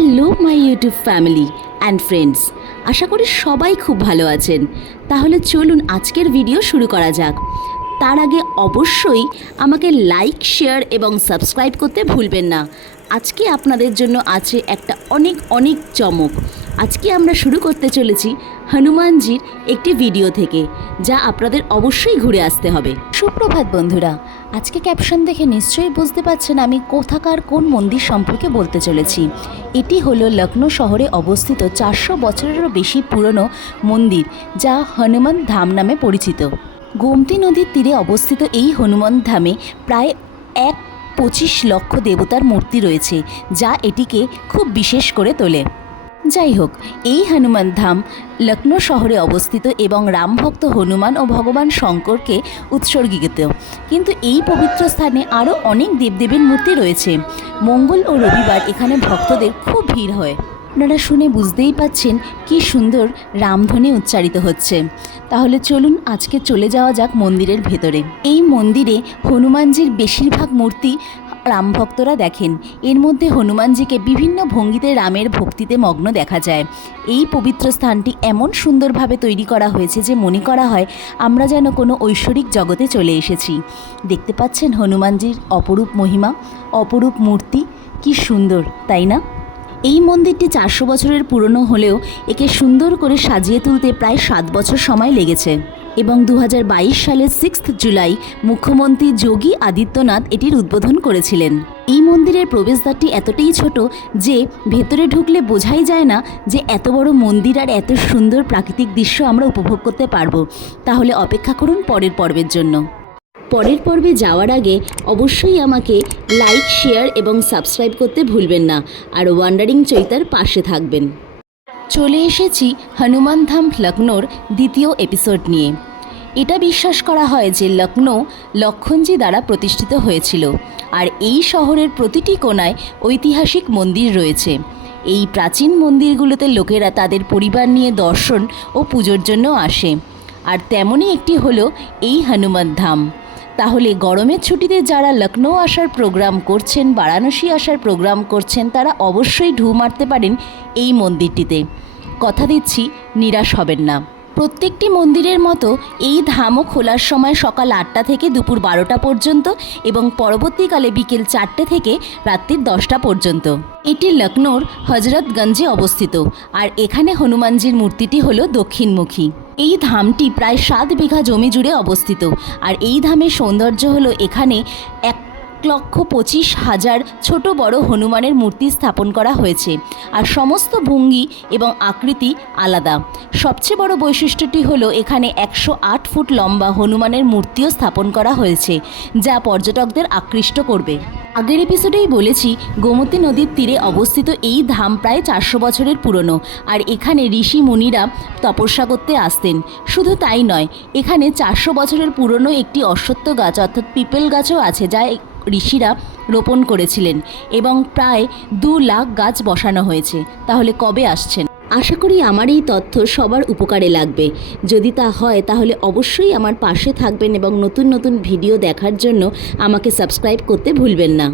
Hello my YouTube family and friends, আশা করি সবাই খুব ভালো আছেন। তাহলে চলুন আজকের ভিডিও শুরু করা যাক। তার আগে অবশ্যই আমাকে লাইক, শেয়ার এবং সাবস্ক্রাইব করতে ভুলবেন না। আজকে আপনাদের জন্য আছে একটা অনেক চমক। আজকে আমরা শুরু করতে চলেছি হনুমানজির একটি ভিডিও থেকে, যা আপনাদের অবশ্যই ঘুরে আসতে হবে। সুপ্রভাত বন্ধুরা, আজকে ক্যাপশন দেখে নিশ্চয়ই বুঝতে পারছেন আমি কোথাকার কোন মন্দির সম্পর্কে বলতে চলেছি। এটি হলো লখনৌ শহরে অবস্থিত 400 বছরেরও বেশি পুরনো মন্দির, যা হনুমান ধাম নামে পরিচিত। গোমতী নদীর তীরে অবস্থিত এই হনুমান ধামে প্রায় 1.25 লক্ষ দেবতার মূর্তি রয়েছে, যা এটিকে খুব বিশেষ করে তোলে। যাই হোক, এই হনুমান ধাম লখনৌ শহরে অবস্থিত এবং রামভক্ত হনুমান ও ভগবান শঙ্করকে উৎসর্গীকৃত। কিন্তু এই পবিত্র স্থানে আরও অনেক দেবদেবীর মূর্তি রয়েছে। মঙ্গল ও রবিবার এখানে ভক্তদের খুব ভিড় হয়। আপনারা শুনে বুঝতেই পাচ্ছেন কি সুন্দর রামধ্বনি উচ্চারিত হচ্ছে। তাহলে চলুন আজকে চলে যাওয়া যাক মন্দিরের ভেতরে। এই মন্দিরে হনুমানজির বেশিরভাগ মূর্তি রামভক্তরা দেখেন। এর মধ্যে হনুমানজিকে বিভিন্ন ভঙ্গিতে রামের ভক্তিতে মগ্ন দেখা যায়। এই পবিত্র স্থানটি এমন সুন্দরভাবে তৈরি করা হয়েছে যে মনে করা হয় আমরা যেন কোনো ঐশ্বরিক জগতে চলে এসেছি। দেখতে পাচ্ছেন হনুমানজির অপরূপ মহিমা, অপরূপ মূর্তি, কি সুন্দর, তাই না? এই মন্দিরটি 400 বছরের পুরনো হলেও একে সুন্দর করে সাজিয়ে তুলতে প্রায় 7 বছর সময় লেগেছে এবং 2022 সালের 6 জুলাই মুখ্যমন্ত্রী যোগী আদিত্যনাথ এটির উদ্বোধন করেছিলেন। এই মন্দিরের প্রবেশদ্বারটি এতটাই ছোট যে ভেতরে ঢুকলে বোঝাই যায় না যে এত বড় মন্দির আর এত সুন্দর প্রাকৃতিক দৃশ্য আমরা উপভোগ করতে পারবো। তাহলে অপেক্ষা করুন পরের পর্বের জন্য। পরের পর্বে যাওয়ার আগে অবশ্যই আমাকে লাইক, শেয়ার এবং সাবস্ক্রাইব করতে ভুলবেন না, আর ওয়ান্ডারিং চৈতার পাশে থাকবেন। চলে এসেছি হনুমান ধাম লখনৌর দ্বিতীয় এপিসোড নিয়ে। এটা বিশ্বাস করা হয় যে লখনৌ লক্ষণজি দ্বারা প্রতিষ্ঠিত হয়েছিল, আর এই শহরের প্রতিটি কোণায় ঐতিহাসিক মন্দির রয়েছে। এই প্রাচীন মন্দিরগুলোতে লোকেরা তাদের পরিবার নিয়ে দর্শন ও পুজোর জন্য আসে, আর তেমনই একটি হলো এই হনুমান ধাম। তাহলে গরমের ছুটিতে যারা লখনৌ আসার প্রোগ্রাম করছেন, বারাণসী আসার প্রোগ্রাম করছেন, তারা অবশ্যই ঢু মারতে পারেন এই মন্দিরটিতে। কথা দিচ্ছি নিরাশ হবেন না। প্রত্যেকটি মন্দিরের মতো এই ধামও খোলার সময় সকাল 8টা থেকে দুপুর 12টা পর্যন্ত এবং পরবর্তীকালে বিকেল 4টে থেকে রাত্রির 10টা পর্যন্ত। এটি লখনৌর হজরতগঞ্জে অবস্থিত, আর এখানে হনুমানজির মূর্তিটি হলো দক্ষিণমুখী। এই ধামটি প্রায় 7 বিঘা জমি জুড়ে অবস্থিত, আর এই ধামের সৌন্দর্য হলো এখানে 1,25,000 ছোট বড় হনুমানের মূর্তি স্থাপন করা হয়েছে, আর সমস্ত ভঙ্গি এবং আকৃতি আলাদা। সবচেয়ে বড় বৈশিষ্ট্যটি হলো এখানে 108 ফুট লম্বা হনুমানের মূর্তিও স্থাপন করা হয়েছে, যা পর্যটকদের আকৃষ্ট করবে। আগের এপিসোডেই বলেছি গোমতী নদীর তীরে অবস্থিত এই ধাম প্রায় 400 বছরের পুরনো, আর এখানে ঋষি মুনিরা তপস্যা করতে আসতেন। শুধু তাই নয়, এখানে 400 বছরের পুরনো একটি অশ্বত্থ গাছ অর্থাৎ পিপল গাছও আছে, যা ঋষিরা রোপণ করেছিলেন, এবং প্রায় 2 লাখ গাছ বসানো হয়েছে। তাহলে কবে আসছেন? আশা করি আমার এই তথ্য সবার উপকারে লাগবে। যদি তা হয় তাহলে অবশ্যই আমার পাশে থাকবেন এবং নতুন ভিডিও দেখার জন্য আমাকে সাবস্ক্রাইব করতে ভুলবেন না।